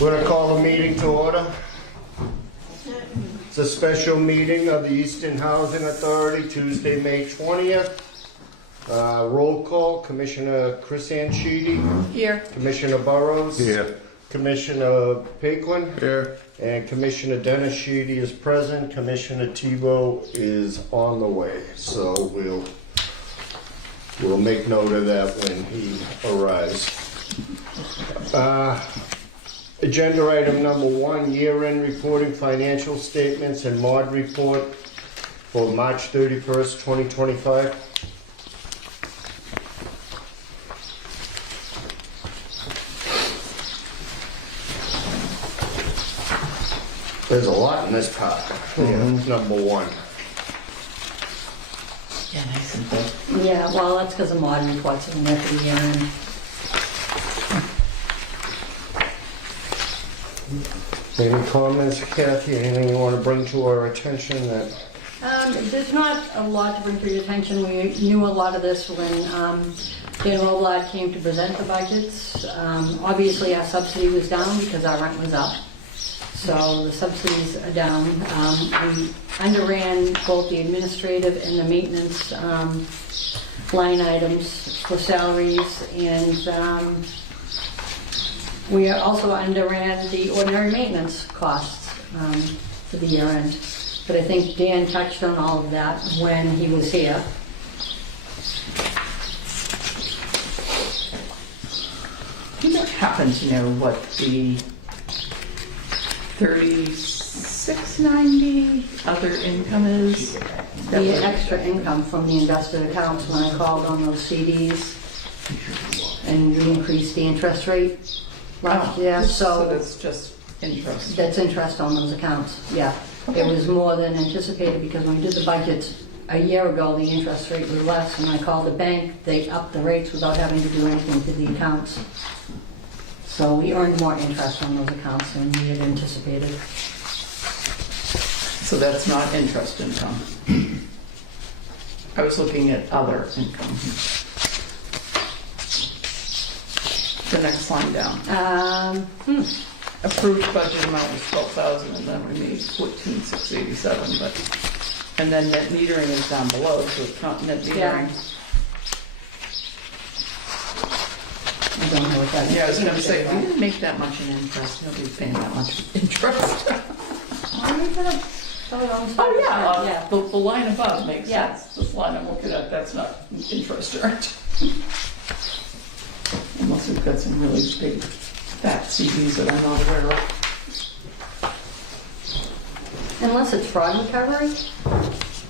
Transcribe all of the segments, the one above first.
We're gonna call the meeting to order. It's a special meeting of the Easton Housing Authority, Tuesday, May 20th. Roll call, Commissioner Chris Anchidi. Here. Commissioner Burrows. Here. Commissioner Paquin. Here. And Commissioner Dennis Sheedy is present. Commissioner Tebow is on the way. So we'll make note of that when he arrives. Agenda item number 1, year-end reporting, financial statements and MOD report for March 31st, 2025. There's a lot in this part. Number 1. Yeah, nice and good. Yeah, well, that's because of MOD reports in there for the year end. Any comments, Kathy? Anything you want to bring to our attention that? There's not a lot to bring to your attention. We knew a lot of this when Dan Roblad came to present the budgets. Obviously, our subsidy was down because our rent was up. So the subsidies are down. We underran both the administrative and the maintenance line items for salaries, and we also underran the ordinary maintenance costs for the year end. But I think Dan touched on all of that when he was here. Do you happen to know what the 3690 other income is? The extra income from the invested accounts when I called on those CDs and we increased the interest rate last year. So that's just interest. That's interest on those accounts, yeah. It was more than anticipated because when we did the budgets a year ago, the interest rate was less. When I called the bank, they upped the rates without having to do anything to the accounts. So we earned more interest on those accounts than we had anticipated. So that's not interest income. I was looking at other income. The next line down. Approved budget amount was 12,000 and then we made 14,687, but, and then net metering is down below, so it's not net metering. Yeah. I don't know what that is. Yeah, I was gonna say, we didn't make that much in interest, nobody's paying that much interest. Oh, yeah, the line above makes Yeah. sense. This line I'm looking at, that's not interest earned. Unless we've got some really big fat CDs that I'm not aware of. Unless it's fraud recovery?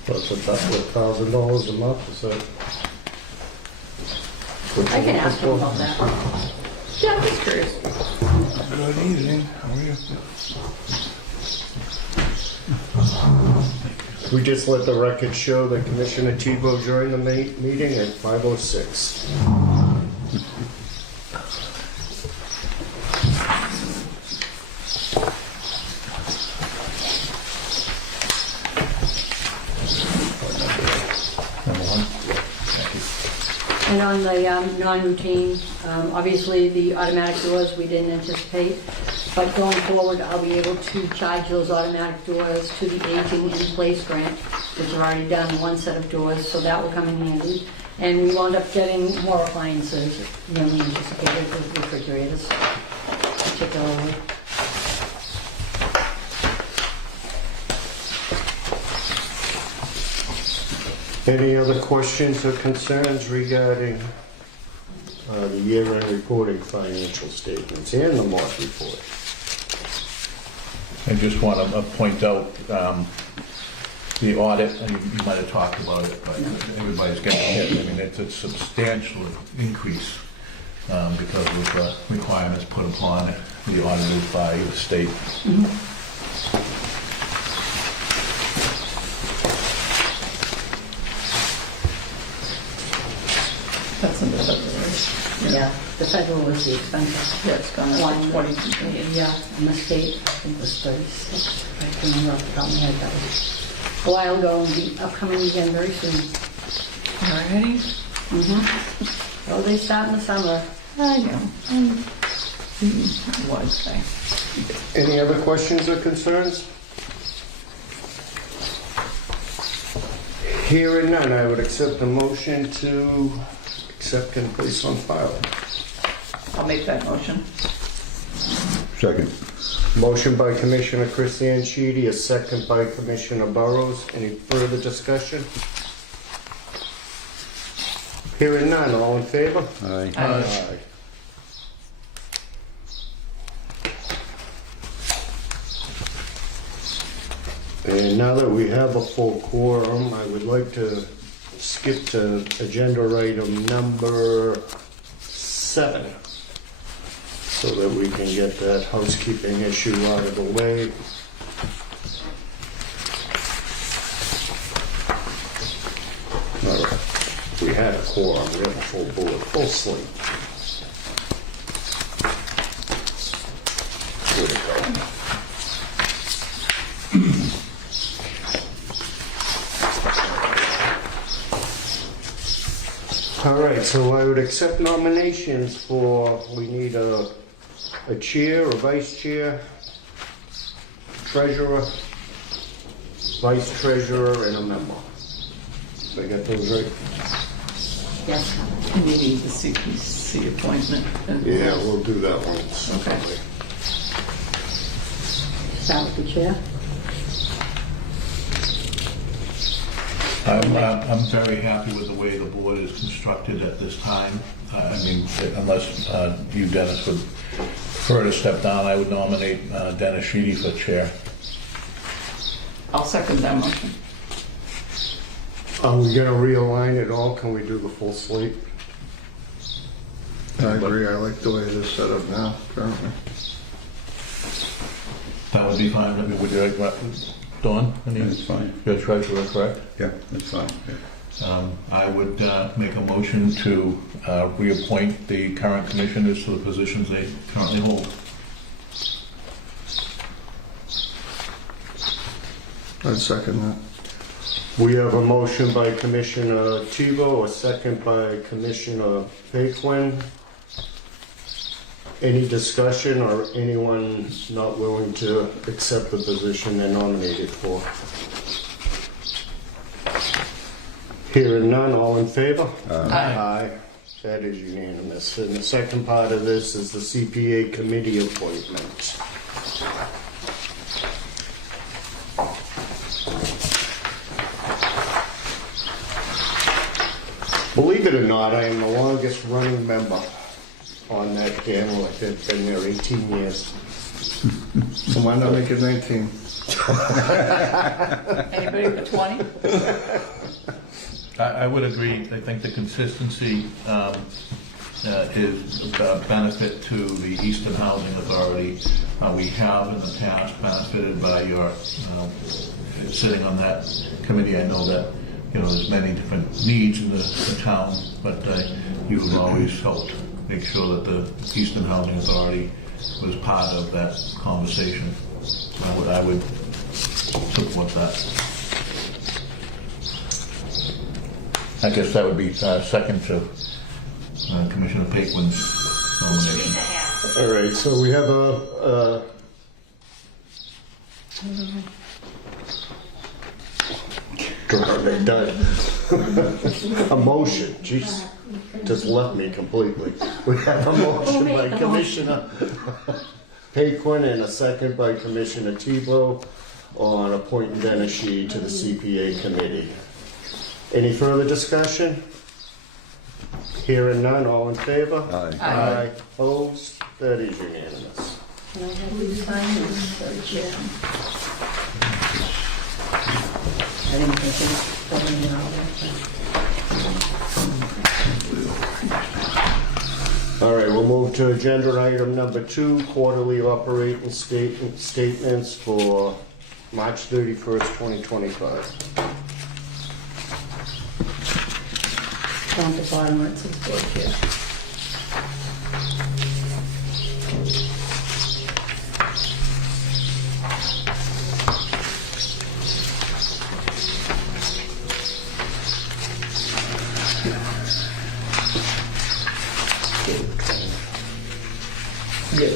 What's it, that's $1,000 a month, is that? what I you're can ask looking him for? about that. Yeah, I'm just curious. Good evening. How are you? We just let the record show that Commissioner Tebow joined the meeting at 5:06. And on the non-routine, obviously the automatic doors we didn't anticipate, but going forward I'll be able to charge those automatic doors to the aging in place grant, which I've already done one set of doors, so that will come in handy. And we wound up getting more appliances than we anticipated with refrigerators, particularly. Any other questions or concerns regarding the year-end reporting financial statements and the MOD report? I just want to point out the audit, and you might have talked about it, but everybody's getting hit. I mean, it's a substantial increase because of the requirements put upon it, the auditors by the state. That's in the February. Yeah, the federal was the expensive. Yeah, it's gone up to 22. Yeah, and the state, I think was 36. I can remember off the top of my head, that was a while ago, and be upcoming again very soon. Alrighty. Oh, they start in the summer. I know. Wide thing. Any other questions or concerns? Hearing none, I would accept a motion to accept and place on file. I'll make that motion. Second. Motion by Commissioner Christian Sheedy, a second by Commissioner Burrows. Any further discussion? Hearing none, all in favor? Aye. Aye. And now that we have a full quorum, I would like to skip to agenda item number 7, so that we can get that housekeeping issue out of the way. All right. We had a quorum, we have a full board, full slate. Where'd it go? All right, so I would accept nominations for, we need a chair, a vice chair, treasurer, vice treasurer, and a member. Did I get those right? Yes. And you need the CPC appointment. Yeah, we'll do that one. Okay. Start with the chair. I'm very happy with the way the board is constructed at this time. I mean, unless you, Dennis, would prefer to step down, I would nominate Dennis Sheedy for chair. I'll second that motion. Are we gonna realign it all? Can we do the full slate? I agree, I like the way it is set up now, currently. That would be fine. I mean, would you like, Dawn? That's fine. Your treasurer, correct? Yeah, that's fine. Yeah. I would make a motion to reappoint the current commissioners to the positions they currently hold. I'd second that. We have a motion by Commissioner Tebow, a second by Commissioner Paquin. Any discussion or anyone not willing to accept the position they're nominated for? Hearing none, all in favor? Aye. That is unanimous. And the second part of this is the CPA committee appointment. Believe it or not, I am the longest running member on that panel. I've been there 18 years. So why not make it 19? Anybody for 20? I would agree. I think the consistency is a benefit to the Easton Housing Authority. We have in the past benefited by your sitting on that committee. I know that there's many different needs in the town, but you've always helped make sure that the Easton Housing Authority was part of that conversation. I would support that. I guess that would be second to Commissioner Paquin's nomination. All right, so we have a done. A motion, jeez, just left me completely. We have a motion by Commissioner Paquin and a second by Commissioner Tebow on appointing Dennis Sheedy to the CPA committee. Any further discussion? Hearing none, all in favor? Aye. Aye. Opposed? That is unanimous. Can I have you sign this for the chair? I didn't think it was filling it all that, All right, we'll move to agenda item number 2, quarterly operating statements for March 31st, 2025. down at the bottom where it says board chair. Yeah.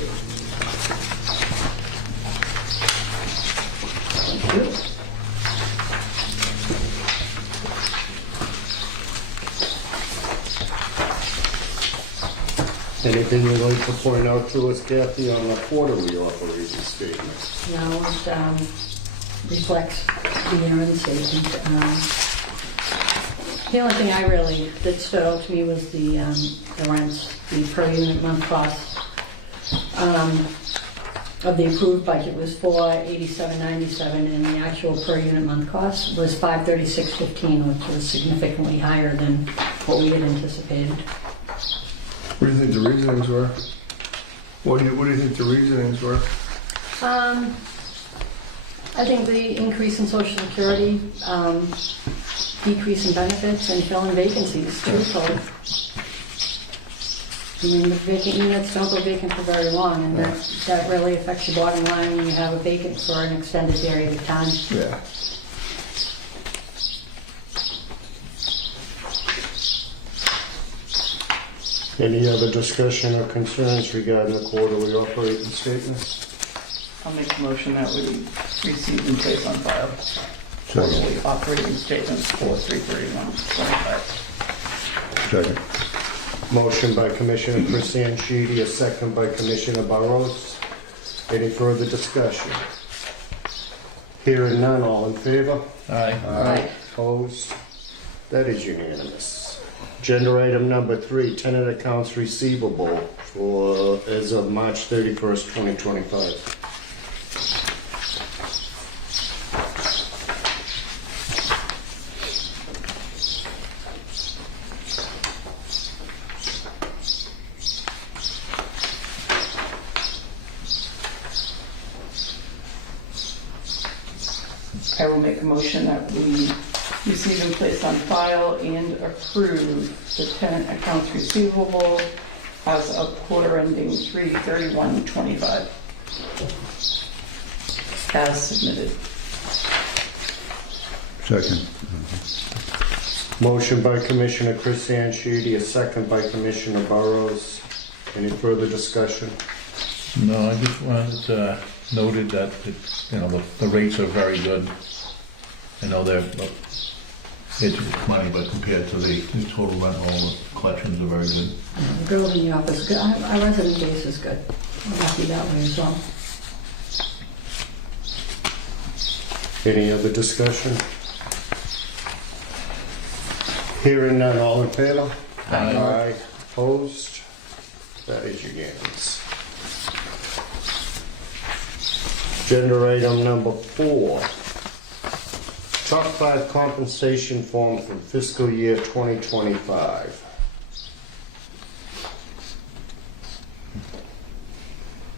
Anything you'd like to point out to us, Kathy, on the quarterly operating statement? Now it reflects the year-end statement. The only thing that stood out to me was the rents, the per unit month cost of the approved budget was $487.97, and the actual per unit month cost was $536.15, which was significantly higher than what we had anticipated. What do you think the reasonings were? What do you think the reasonings were? I think the increase in Social Security, decrease in benefits, and filling vacancies too. So, I mean, the vacant units don't go vacant for very long, and that really affects your bottom line when you have a vacant for an extended period of time. Yeah. Any other discussion or concerns regarding the quarterly operating statement? I'll make a motion that we receive and place on file quarterly operating statements for 3/31/25. Second. Motion by Commissioner Chrysan Sheedy, a second by Commissioner Burrows. Any further discussion? Hearing none, all in favor? Aye. Right. Opposed? That is unanimous. Agenda item number 3, tenant accounts receivable for as of March 31st, 2025. I will make a motion that we receive and place on file and approve the tenant accounts receivable as of quarter ending 3/31/25 as submitted. Second. Motion by Commissioner Chrysan Sheedy, a second by Commissioner Burrows. Any further discussion? No, I just wanted noted that the rates are very good. I know it's money, but compared to the total rental, the collections are very good. The girls in the office, good. Our resident base is good. We're happy that way as well. Any other discussion? Hearing none, all in favor? Aye. Opposed? That is unanimous. Agenda item number 4. Top 5 compensation form for fiscal year 2025.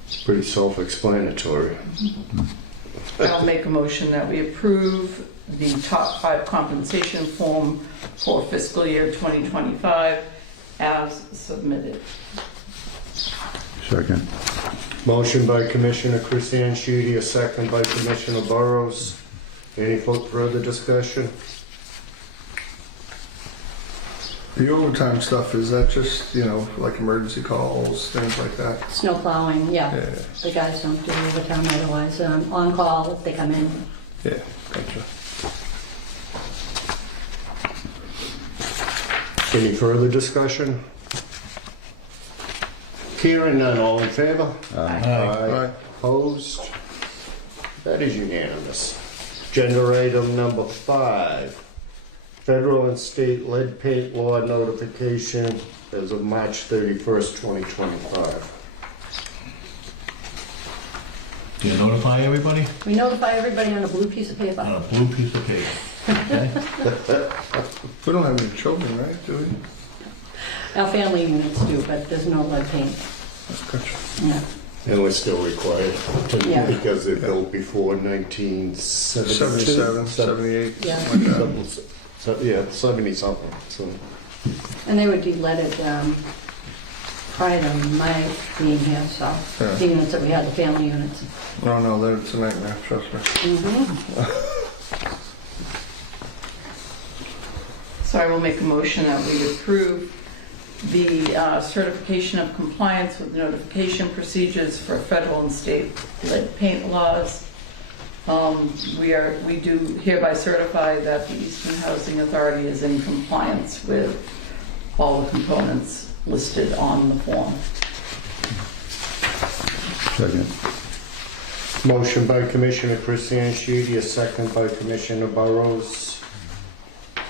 It's pretty self-explanatory. I'll make a motion that we approve the top 5 compensation form for fiscal year 2025 as submitted. Second. Motion by Commissioner Chrysan Sheedy, a second by Commissioner Burrows. Any further discussion? The overtime stuff, is that just, like emergency calls, things like that? Snow plowing, yeah. Yeah. The guys don't do overtime otherwise. On call if they come in. Yeah, gotcha. Any further discussion? Hearing none, all in favor? Aye. Opposed? That is unanimous. Agenda item number 5, federal and state lead paint law notification as of March 31st, 2025. Do you notify everybody? We notify everybody on a blue piece of paper. On a blue piece of paper. Okay? We don't have any children, right, do we? Our family units do, but there's no lead paint. Gotcha. Yeah. And we're still required to, Yeah. because they're built before 1972. 77, 78, Yeah. something like that. Yeah, 70 something. So And they were de-leaded prior to my being here, so Yeah. the units that we had, the family units. No, that's a nightmare, trust me. So I will make a motion that we approve the certification of compliance with notification procedures for federal and state lead paint laws We do hereby certify that the Easton Housing Authority is in compliance with all the components listed on the form. Second. Motion by Commissioner Christian Sheedy, a second by Commissioner Burrows.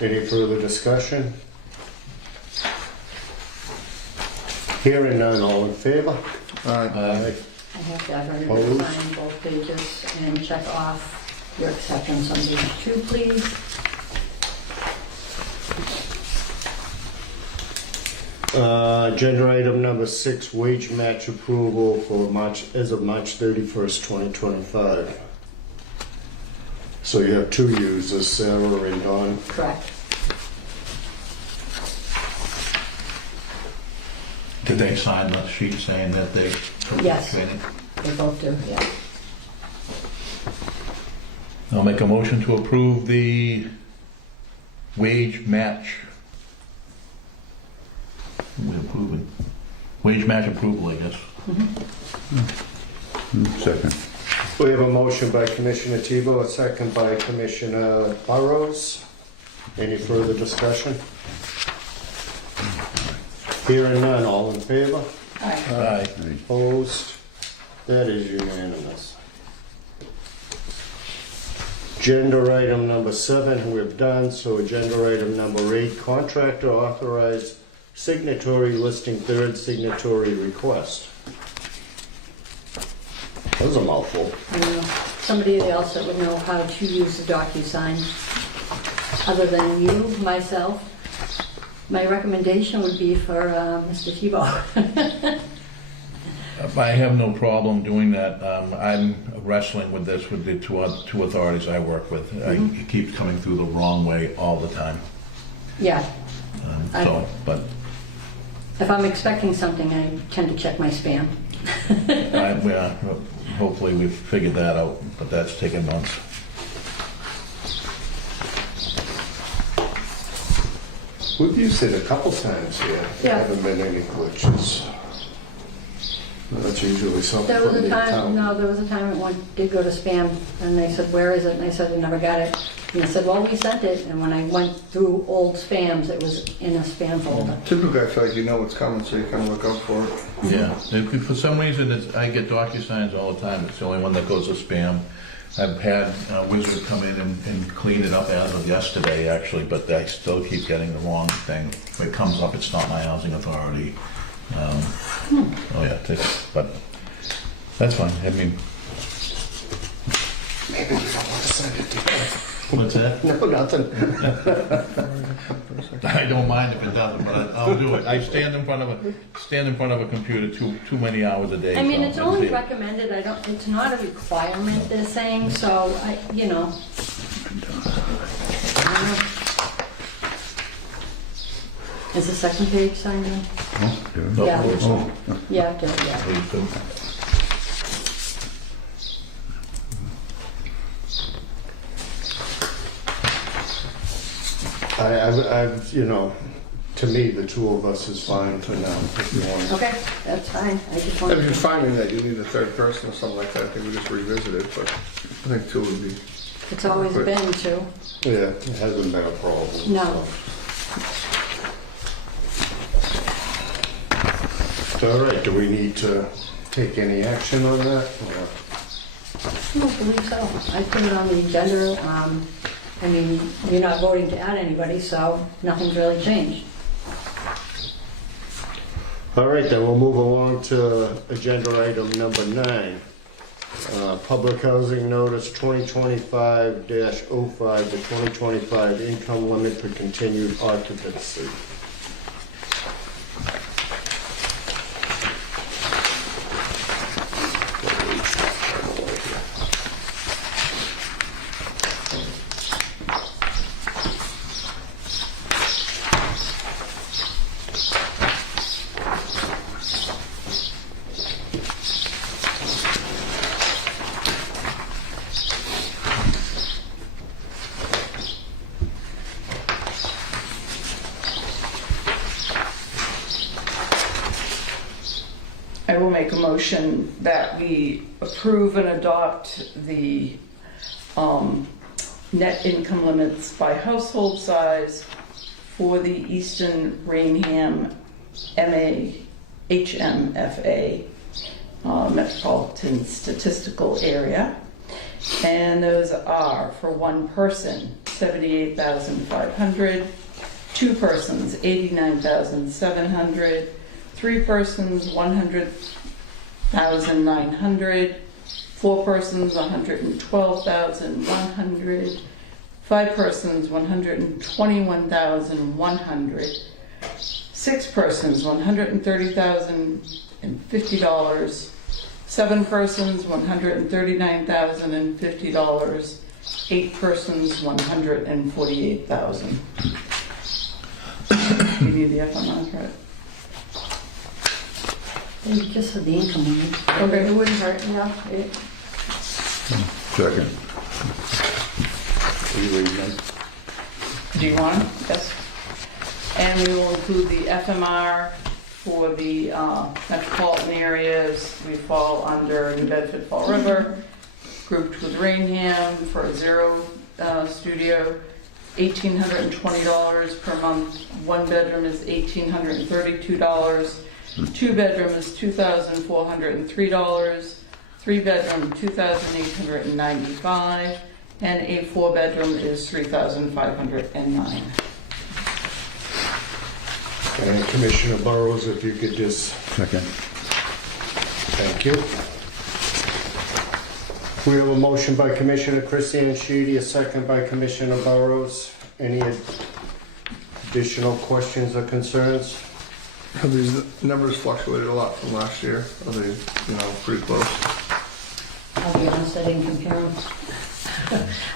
Any further discussion? Hearing none, all in favor? Aye. I have to have everybody sign both pages and check off your acceptance on page 2, please. Agenda item number 6, wage match approval for as of March 31st, 2025. So you have 2 users, Sarah and Dawn. Correct. Did they sign the sheet saying that they took the Yes. training? They both do, yeah. I'll make a motion to approve the wage match. We approving. Wage match approval, I guess. Second. We have a motion by Commissioner Tebow, a second by Commissioner Burrows. Any further discussion? Hearing none, all in favor? Aye. Aye. Opposed? That is unanimous. Agenda item number 7, we've done, so agenda item number 8, contractor authorized signatory listing 3rd signatory request. That was a mouthful. Somebody else that would know how to use the DocuSign, other than you, myself, my recommendation would be for Mr. Tebow. I have no problem doing that. I'm wrestling with this with the two authorities I work with. It keeps coming through the wrong way all the time. Yeah, But if I'm expecting something, I tend to check my spam. hopefully we've figured that out, but that's taken months. We've used it a couple times here. There Yeah. haven't been any glitches. That's usually something There was from a the time, town. no, there was a time it did go to spam, and they said, where is it? And I said, I never got it. And they said, well, we sent it, and when I went through old spams, it was in a spam folder. Typically, I feel like you know what's coming, so you kind of look out for it. Yeah, for some reason, I get DocuSigns all the time. It's the only one that goes to spam. I've had Wizard come in and clean it up as of yesterday, actually, but I still keep getting the wrong thing. When it comes up, it's not my housing authority. Oh yeah, but that's fine. I mean, Maybe we don't want to send it to what's that? you. No, nothing. I don't mind if it doesn't, but I'll do it. I stand in front of a computer too many hours a day. I mean, so it's that's only it. recommended, it's not a requirement, they're saying, so I don't know. Is the second page signed in? No, Yeah. it's not. Yeah, yeah. Please do. I've, to me, the 2 of us is fine for now, if you want. Okay, that's fine, I just If wanted you're to, finding that you need a 3rd person or something like that, I think we just revisit it, but I think 2 would be. it's always been two. Yeah, it hasn't been a problem. No. So. All right, do we need to take any action on that? Or- I don't believe so. I put it on the agenda. I mean, you're not voting to add anybody, so nothing's really changed. All right, then we'll move along to agenda item number 9. Public housing notice 2025-05, the 2025 income limit for continued occupancy. I will make a motion that we approve and adopt the net income limits by household size for the Easton Rainham HMFA Metropolitan Statistical Area. And those are for one person, 78,500, two persons, 89,700, three persons, 100,900, four persons, 112,100, five persons, 121,100, six persons, $130,050, seven persons, $139,050, eight persons, $148,000. You need the FMRs, right? They just said the income limit. Okay. It wouldn't hurt, yeah. Second. Are you reading them? Do you want them? Yes. And we will include the FMR for the metropolitan areas. We fall under New Bedford Fall River, grouped with Rainham for a zero studio, $1,820 per month. One bedroom is $1,832. Two bedroom is $2,403. Three bedroom, $2,895. And a four bedroom is $3,509. And Commissioner Burrows, if you could just, Second. thank you. We have a motion by Commissioner Christian Sheedy, a second by Commissioner Burrows. Any additional questions or concerns? Have these numbers fluctuated a lot from last year? Are they, pretty close? I'll be honest, I didn't compare them.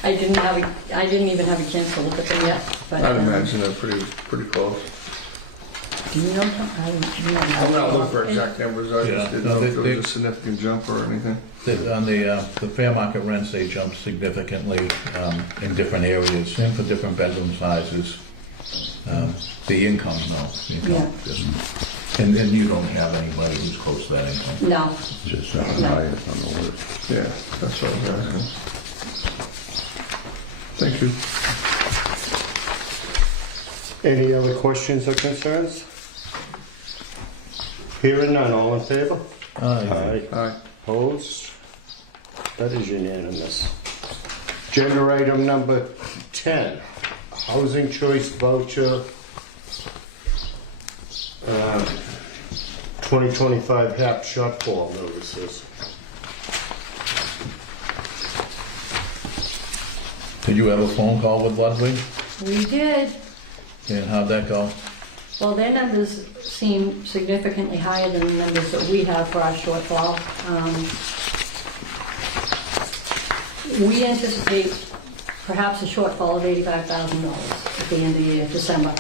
I didn't even have a chance to look at them yet, but. I'd imagine they're pretty close. Do you know? I'm not looking for exact numbers, I Yeah. just didn't No, know if there they- was a significant jump or anything. On the fair market rents, they jumped significantly in different areas and for different bedroom sizes. The income, no. The income doesn't. And you don't have anybody who's close to that income. No, Just No. highest on the list. Yeah, that's what I was asking. Thank you. Any other questions or concerns? Hearing none, all in favor? Aye. Aye. Opposed? That is unanimous. Agenda item number 10, Housing Choice Voucher, 2025 HAP shortfall notices. Did you have a phone call with Ludwig? we did. And how'd that go? Well, their numbers seem significantly higher than the numbers that we have for our shortfall. We anticipate perhaps a shortfall of $85,000 at the end of the year, December.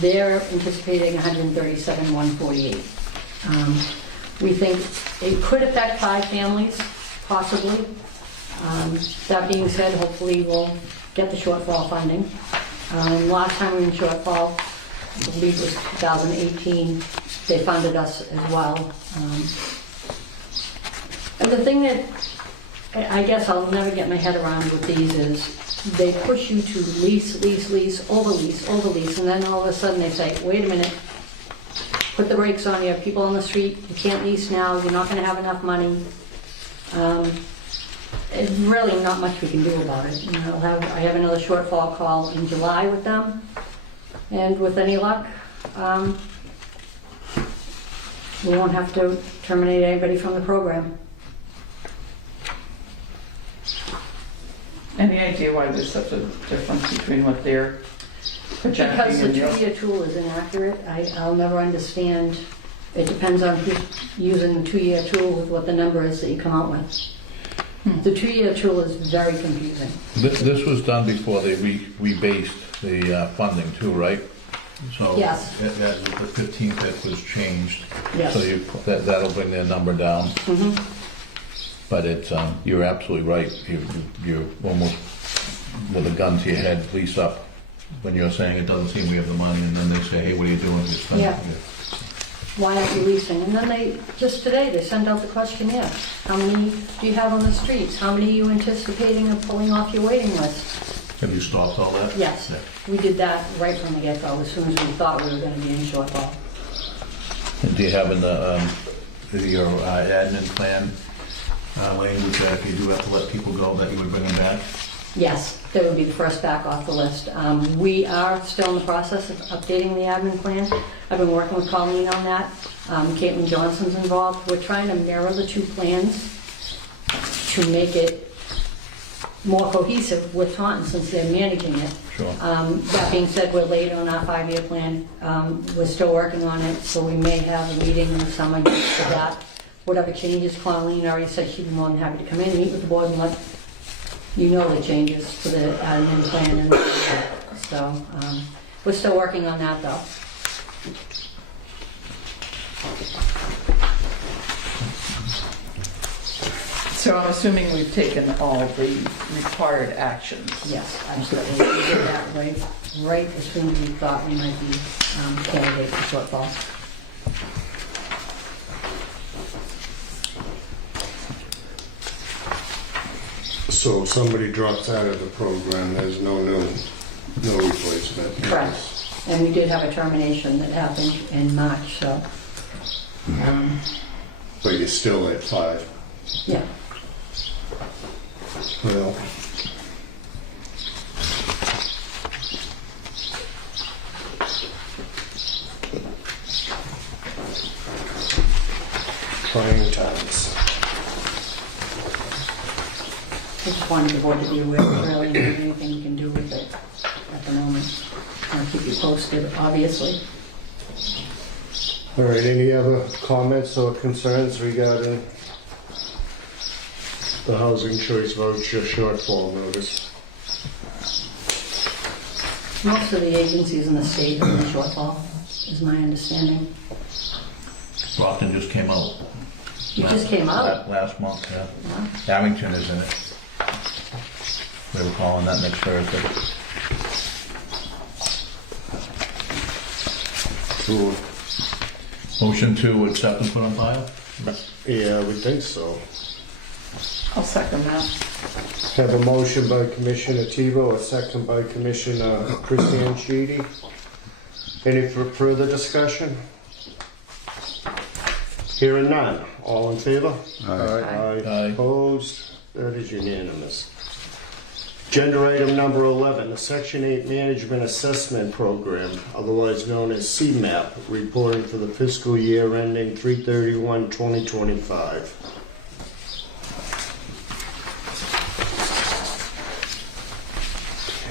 They're anticipating $137,148. We think it could affect 5 families, possibly. That being said, hopefully we'll get the shortfall funding. Last time we were in shortfall, I believe it was 2018, they funded us as well. And the thing that I guess I'll never get my head around with these is they push you to lease, overlease, and then all of a sudden they say, wait a minute, put the brakes on, you have people on the street, you can't lease now, you're not gonna have enough money. It's really not much we can do about it. I have another shortfall call in July with them, and with any luck, we won't have to terminate anybody from the program. Any idea why there's such a difference between what they're projecting Because the and yours? 2-year tool is inaccurate, I'll never understand. It depends on who's using the 2-year tool with what the number is that you come out with. The 2-year tool is very confusing. This was done before they rebased the funding too, right? So Yes. the 15th that was changed. Yes. So that'll bring their number down. Mhm. But it's, you're absolutely right. You're almost with a gun to your head, lease up, when you're saying it doesn't seem we have the money, and then they say, hey, what are you doing? You're spending Yeah. why aren't you leasing? And then just today, they sent out the questionnaire. How many do you have on the streets? How many are you anticipating of pulling off your waiting list? Have you stopped all that? Yes, Yeah. we did that right from the get-go, as soon as we thought we were gonna be in shortfall. And do you have in your admin plan language that if you do have to let people go, that you would bring them back? Yes, they would be the first back off the list. We are still in the process of updating the admin plan. I've been working with Colleen on that. Caitlin Johnson's involved. We're trying to mirror the two plans to make it more cohesive with Taunton since they're managing it. Sure. That being said, we're late on our 5-year plan. We're still working on it, so we may have a meeting in the summer just for that. Whatever changes, Colleen already said she'd be more than happy to come in and meet with the board and let you know the changes to the admin plan and all that. So we're still working on that though. So I'm assuming we've taken all the required actions. Yes, absolutely. We did that right as soon as we thought we might be candidate for shortfall. So if somebody drops out of the program, there's no replacement. Correct. And we did have a termination that happened in March, so, But you're still at 5. yeah. Well. Trying times. I just wanted the board to be aware of really anything you can do with it at the moment. I'll keep you posted, obviously. All right, any other comments or concerns regarding the housing choice voucher shortfall notice? Most of the agencies in the state are in shortfall, is my understanding. Brockton just came out. You just came out? Last month, yeah. Yeah. Abington is in it. They were calling that next Thursday. Sure. Motion to accept and put on file? Yeah, I would think so. I'll second that. Have a motion by Commissioner Tebow, a second by Commissioner Christian Sheedy. Any further discussion? Hearing none. All in favor? Aye. Opposed? That is unanimous. Agenda item number 11, the Section 8 Management Assessment Program, otherwise known as CMAP, reporting for the fiscal year ending 3/31/2025.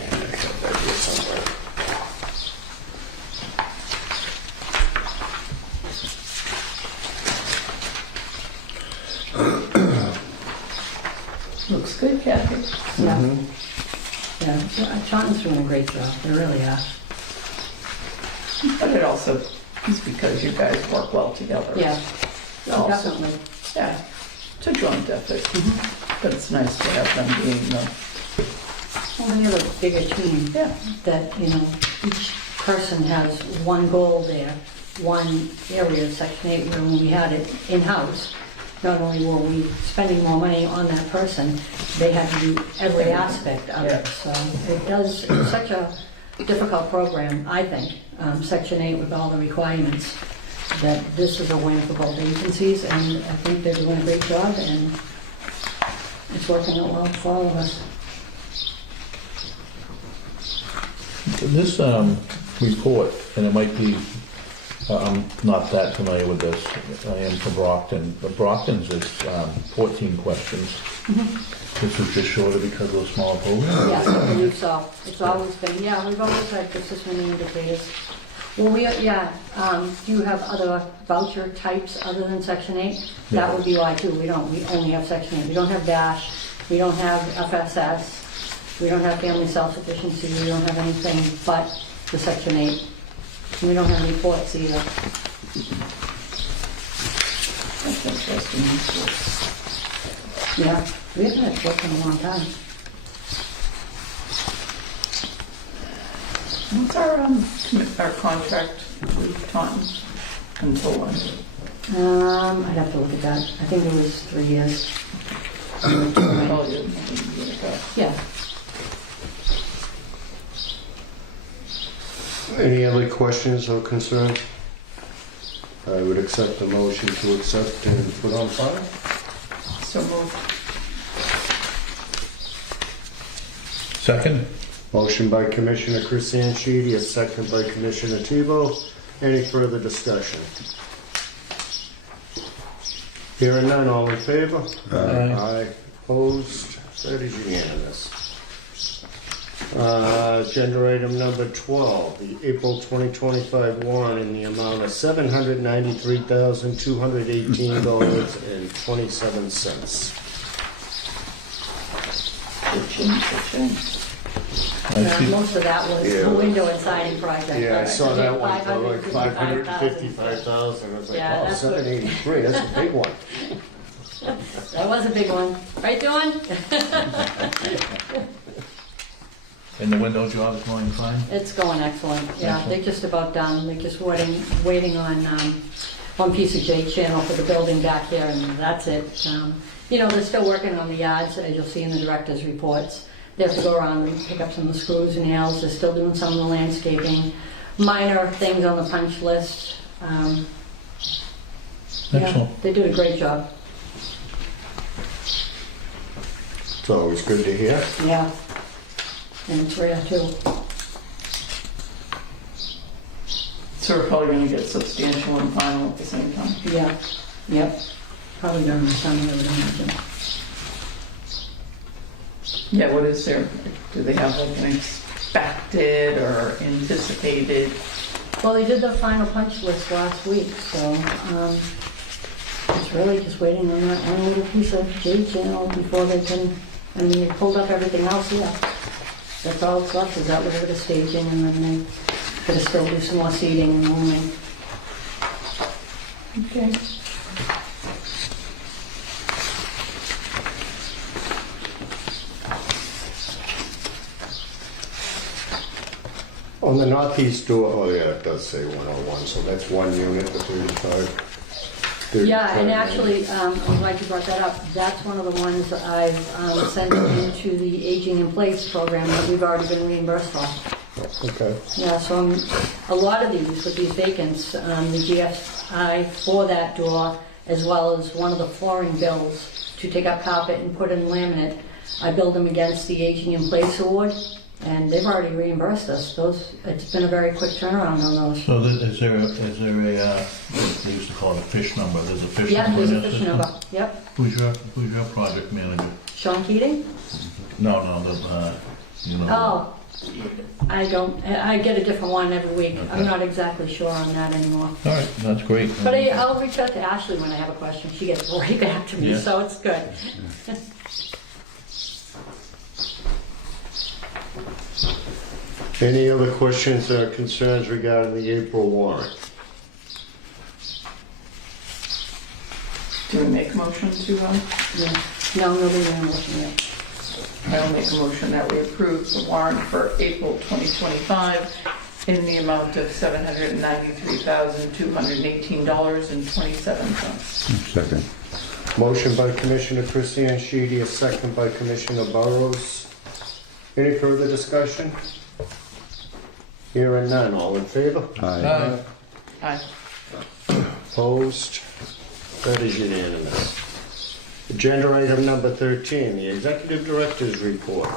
And I have that here somewhere. Looks good, Kathy. Yeah. Yeah, Taunton's doing a great job, they really are. But it also is because you guys work well together. Yeah, Also, definitely. yeah, it's a joint effort. But it's nice to have them being the, Well, they have a bigger team. yeah. That, each person has one goal there, one area of Section 8, where when we had it in-house, not only were we spending more money on that person, they had to do every aspect of it. So it's such a difficult program, I think, Section 8 with all the requirements, that this is a win for both agencies, and I think they're doing a great job, and it's working out well for all of us. This report, and it might be, I'm not that familiar with this, I am from Brockton, but Brockton's is 14 questions. This is just shorter because of the smaller program? Yes, I believe so. It's always been, we've always had just this many indicators. Well, do you have other voucher types other than Section 8? That would be why too, we only have Section 8. We don't have DASH, we don't have FSS, we don't have family self-sufficiency, we don't have anything but the Section 8. And we don't have any ports either. That's interesting. Yeah, we haven't had ports in a long time. What's our contract with Taunton? Until when? I'd have to look at that. I think it was 3 years. Oh, you- Yeah. Any other questions or concerns? I would accept the motion to accept and put on file. So moved. Second? Motion by Commissioner Christian Sheedy, a second by Commissioner Tebow. Any further discussion? Hearing none, all in favor? Aye. Opposed? That is unanimous. Agenda item number 12, the April 2025 warrant in the amount of $793,218.27. Most of that was Yeah. the window and siding project. Yeah, I saw that one for like 555,000. $555,000. I was like, Yeah, oh, that's what- 783, that's a big one. That was a big one. Right, Dawn? And the window job is going fine? It's going excellent. Yeah, Excellent. they're just about done. They're just waiting on one piece of J channel for the building back here, and that's it. You know, they're still working on the yards, as you'll see in the director's reports. They have to go around and pick up some of the screws and nails. They're still doing some of the landscaping, minor things on the punch list. Yeah, Excellent. they did a great job. It's always good to hear. Yeah. And it's rare too. So we're probably gonna get substantial and final at the same time. Yeah. Yep. Probably during the summer, I would imagine. Yeah, what is there, do they have like an expected or anticipated? Well, they did the final punch list last week, so it's really just waiting on that one little piece of J channel before they can, I mean, they pulled up everything else, yeah. That's all it's left, is that little bit of staging, and then they gotta still do some more seating and rooming. Okay. On the northeast door, oh yeah, it does say 101, so that's one unit for 35. Yeah, and actually, I'm glad you brought that up. That's one of the ones that I've sent into the Aging in Place program that we've already been reimbursed for. Okay. Yeah, so a lot of these, with these vacants, the GFI for that door, as well as one of the flooring bills to take out carpet and put in laminate, I billed them against the Aging in Place award, and they've already reimbursed us. It's been a very quick turnaround on those. So is there a, they used to call it a fish number, there's a fish Yeah, number there's in a this fish system? number, yep. Who's your project manager? Sean Keating? No, you know. Oh, I get a different one every week. I'm Okay. not exactly sure on that anymore. All right, that's great. But I'll reach out to Ashley when I have a question. She gets right back to me, Yeah. so it's good. Any other questions or concerns regarding the April warrant? Do we make a motion to, Yeah. No, nobody ran looking yet. I'll make a motion that we approve the warrant for April 2025 in the amount of $793,218.27. Second. Motion by Commissioner Christian Sheedy, a second by Commissioner Burrows. Any further discussion? Hearing none, all in favor? Aye. Aye. Opposed? That is unanimous. Agenda item number 13, the Executive Director's Report.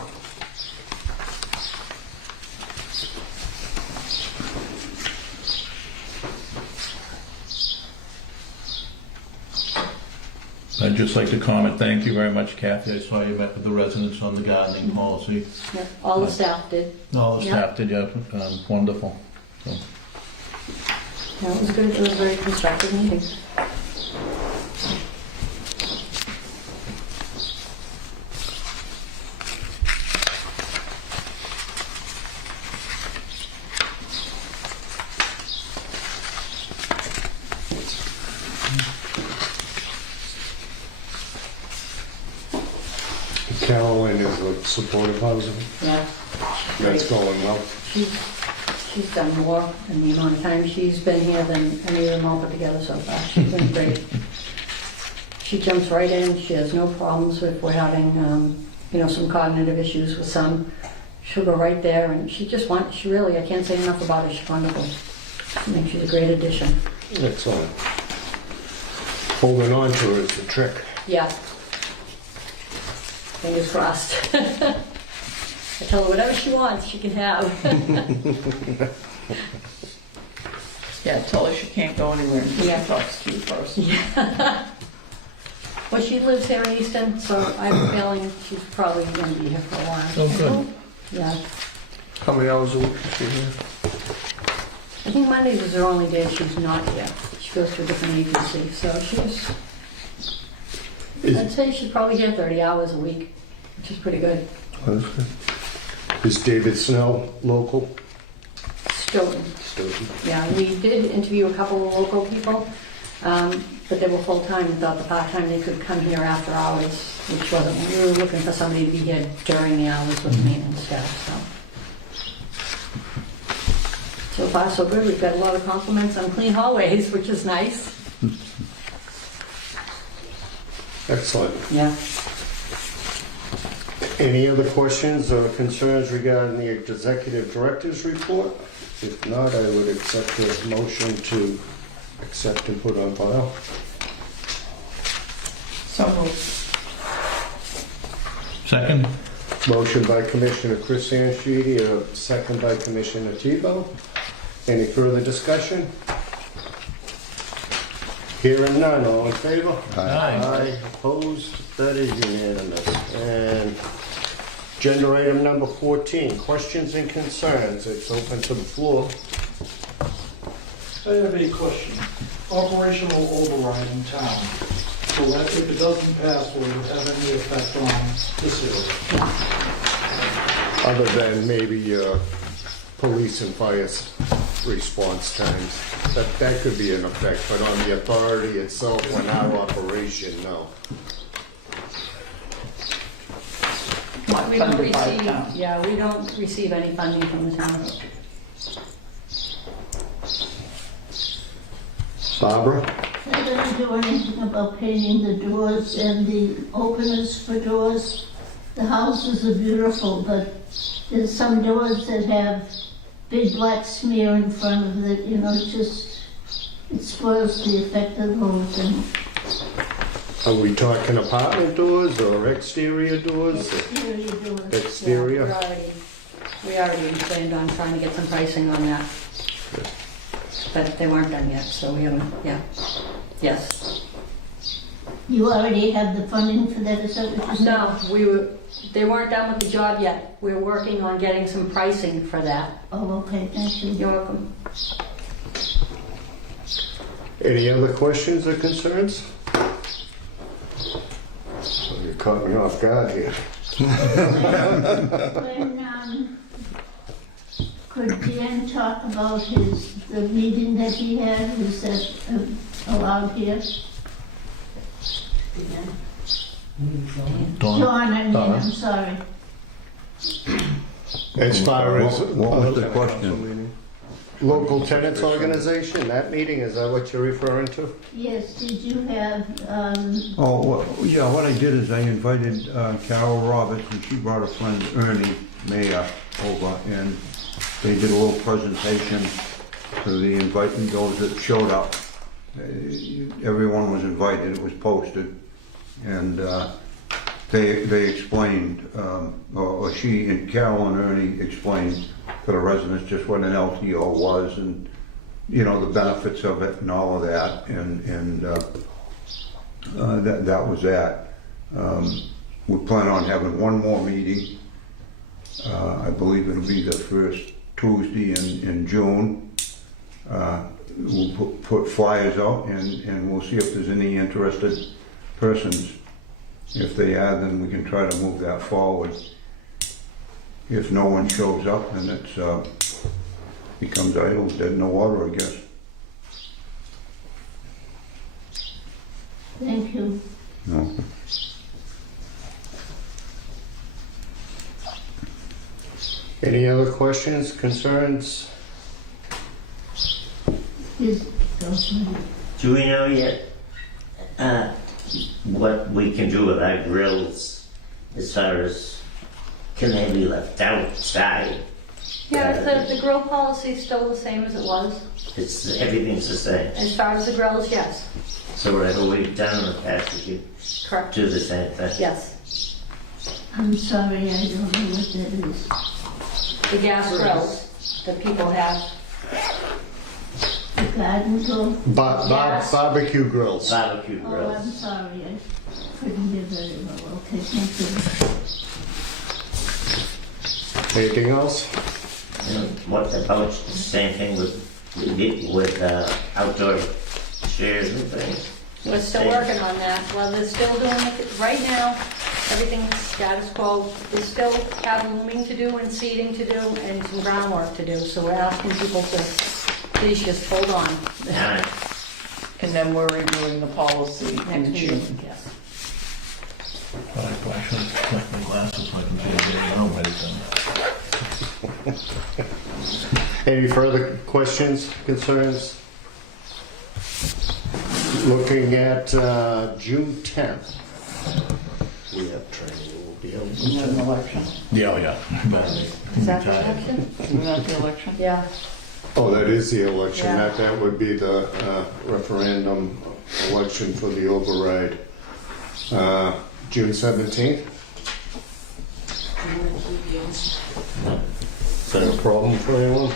I'd just like to comment, thank you very much, Kathy. I saw you met with the residents on the gardening policy. Yeah, all the staff did. All the Yeah. staff did, yeah, wonderful. So, Yeah, it was good. It was a very constructive meeting. Carolyn is with supportive housing. Yeah. That's going well. She's she's done more in the amount of time she's been here than any of them all put together so far. She's been great. She jumps right in. She has no problems if we're having, some cognitive issues with some. She'll go right there, and she really, I can't say enough about her. She's wonderful. I think she's a great addition. Excellent. Holding on to her is the trick. Yeah. Fingers crossed. I tell her whatever she wants, she can have. Yeah, tell her she can't go anywhere until Yeah. she talks to you first. Well, she lives here in Easton, so I have a feeling she's probably going to be here for a while. Oh, good. Yeah. How many hours a week is she here? I think Mondays is her only day she's not here. She goes to a different agency, so I'd say she's probably here 30 hours a week, which is pretty good. That's good. Is David Snell local? Stoughton. Stoughton. Yeah, we did interview a couple of local people, but they were full-time. We thought the part-time they could come here after hours, which wasn't, we were looking for somebody to be here during the hours with maintenance staff, so far so good. We've got a lot of compliments on clean hallways, which is nice. Excellent. Yeah. Any other questions or concerns regarding the executive director's report? If not, I would accept the motion to accept and put on file. So moved. Second? Motion by Commissioner Chris Anschidi, a second by Commissioner Tebow. Any further discussion? Hearing none, all in favor? Aye. Opposed? That is unanimous. And agenda item number 14, questions and concerns. It's open to the floor. I have a question. Operational override in town. So that if it doesn't pass, will it have any effect on this area? Other than maybe police and fire response times. That could be an effect, but on the authority itself, on our operation, no. Not We don't funded by the receive, town. yeah, we don't receive any funding from the town. Barbara? They don't do anything about painting the doors and the openers for doors. The houses are beautiful, but there's some doors that have big black smear in front of it, it spoils the effect of the whole thing. Are we talking apartment doors or exterior doors? Exterior doors. Exterior? Yeah, we already planned on trying to get some pricing on that. But they weren't done yet, so we haven't, yeah. Yes. You already have the funding for that, is that what you said? No, they weren't done with the job yet. We're working on getting some pricing for that. Oh, okay, thank you. You're welcome. Any other questions or concerns? You caught me off guard here. Could Dan talk about the meeting that he had, is that allowed here? Dawn? Dawn, I'm Donna? sorry. As far as What was the question? local tenants organization, that meeting, is that what you're referring to? Yes, did you have, Oh, well, yeah, what I did is I invited Carol Roberts, and she brought a friend, Ernie Mayer, over, and they did a little presentation to the those that showed up. Everyone was invited, it was posted, and they explained, or she and Carol and Ernie explained to the residents just what an LTO was and, the benefits of it and all of that, and that was that. We plan on having one more meeting. I believe it'll be the first Tuesday in June. We'll put flyers out and we'll see if there's any interested persons. If they are, then we can try to move that forward. If no one shows up, then it becomes idle, dead in the water, I guess. thank you. No. Any other questions, concerns? Please, go ahead. Do we know yet what we can do with our grills as far as can they be left outside? Yeah, the grill policy is still the same as it was. Everything's the same. As far as the grills, yes. So whatever we've done in the past, we could Correct. do the same thing. Yes. I'm sorry, I don't know what that is. The gas grills that people have. The garden grill? Yes. Barbecue grills. Barbecue Oh, grills. I'm sorry, I couldn't hear very well. Okay, thank you. Anything else? And what about the same thing with outdoor chairs and things? We're still working on that. Well, they're still doing it, right now, everything's status quo. They still have looming to do and seeding to do and some groundwork to do. So we're asking people to please just hold on. Alright. And then we're reviewing the policy in Next June. meeting, yes. I should have left my glasses so I can see everything. Any further questions, concerns? Looking at June 10th. We have training, we'll be able And to. then the election. Yeah, oh, yeah. Is that the election? Isn't that the election? Yeah. Oh, that is the election, Yeah. that would be the referendum election for the override. June 17th? Is that a problem for anyone?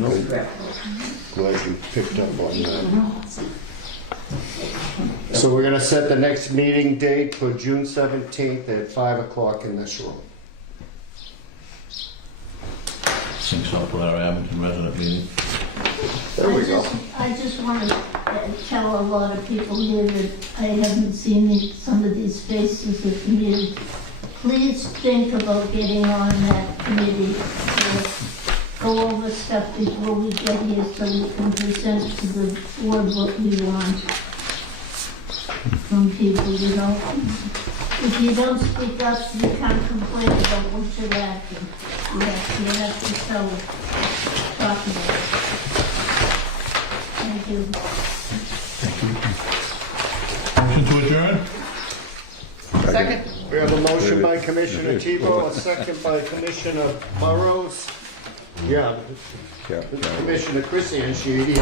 No. Glad you picked up on that. So we're gonna set the next meeting date for June 17th at 5 o'clock in this room. Syncs up with our Abington resident meeting. There we go. I just want to tell a lot of people here that I haven't seen some of these faces at the meeting. Please think about getting on that committee. Go over stuff before we get here so we can present to the board what we want from people, you know. If you don't speak up, you can't complain about what you're acting. You have to talk about it. Thank you. Motion to adjourn? Second. We have a motion by Commissioner Tebow, a second by Commissioner Burrows. Yeah, Commissioner Christian,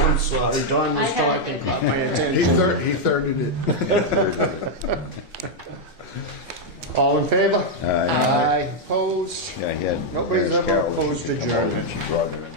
I'm sorry, Don was talking, caught my attention. He thirded it. All in favor? Aye. Opposed? Yeah, he had. Nobody's ever Carol, opposed she to came over adjournment. and she brought it in.